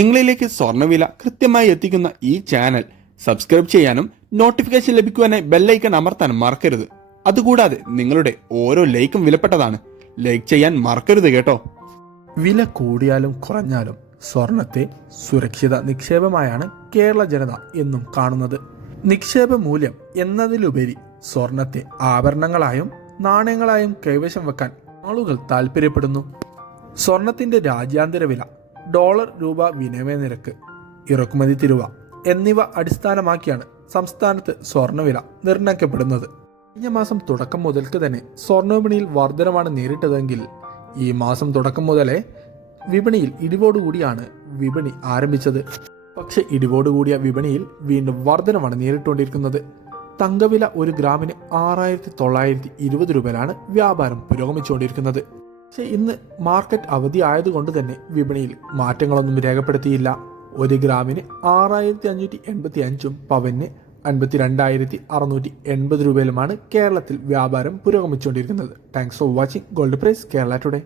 നിങ്ങളിലേക്ക് സ്വർണ്ണവില കൃത്യമായി എത്തിക്കുന്ന ഈ ചാനൽ സബ്സ്ക്രൈബ് ചെയ്യാനും നോട്ടിഫിക്കേഷൻ ലഭിക്കുവാനായി ബെല്ലൈക്കൺ അമർത്താനും മറക്കരുത്. അതുകൂടാതെ നിങ്ങളുടെ ഓരോ ലൈക്കും വിലപ്പെട്ടതാണ്. ലൈക്ക് ചെയ്യാൻ മറക്കരുത് കേട്ടോ. വില കൂടിയാലും കുറഞ്ഞാലും സ്വർണത്തെ സുരക്ഷിത നിക്ഷേപമായാണ് കേരള ജനത എന്നും കാണുന്നത്. നിക്ഷേപ മൂല്യം എന്നതിലുപരി സ്വർണത്തെ ആഭരണങ്ങളായും നാണയങ്ങളായും കൈവശം വെക്കാൻ ആളുകൾ താല്പര്യപ്പെടുന്നു. സ്വർണത്തിന്റെ രാജ്യാന്തര വില, ഡോളർ രൂപ വിനിമയ നിരക്ക്, ഇറക്കുമതി തിരുവ എന്നിവ അടിസ്ഥാനമാക്കിയാണ് സംസ്ഥാനത്ത് സ്വർണ്ണവില നിർണ്ണയിക്കപ്പെടുന്നത്. കഴിഞ്ഞ മാസം തുടക്കം മുതൽക്ക് തന്നെ സ്വർണ്ണവിപണിയിൽ വർധനമാണ് നേരിട്ടതെങ്കിൽ ഈ മാസം തുടക്കം മുതലേ വിപണിയിൽ ഇടിവോടുകൂടിയാണ് വിപണി ആരംഭിച്ചത്. പക്ഷെ ഇടിവോടുകൂടിയ വിപണിയിൽ വീണ്ടും വർധനമാണ് നേരിട്ടുകൊണ്ടിരിക്കുന്നത്. തങ്കവില 1 ഗ്രാമിന് 6,920 രൂപയിലാണ് വ്യാപാരം പുരോഗമിച്ചുകൊണ്ടിരിക്കുന്നത്. പക്ഷേ ഇന്ന് മാർക്കറ്റ് അവധി ആയതുകൊണ്ട് തന്നെ വിപണിയിൽ മാറ്റങ്ങളൊന്നും രേഖപ്പെടുത്തിയില്ല. 1 ഗ്രാമിന് 6,585 പവന് 52,680 രൂപയിലുമാണ് കേരളത്തിൽ വ്യാപാരം പുരോഗമിച്ചുകൊണ്ടിരിക്കുന്നത്. Thanks for watching gold price Kerala today.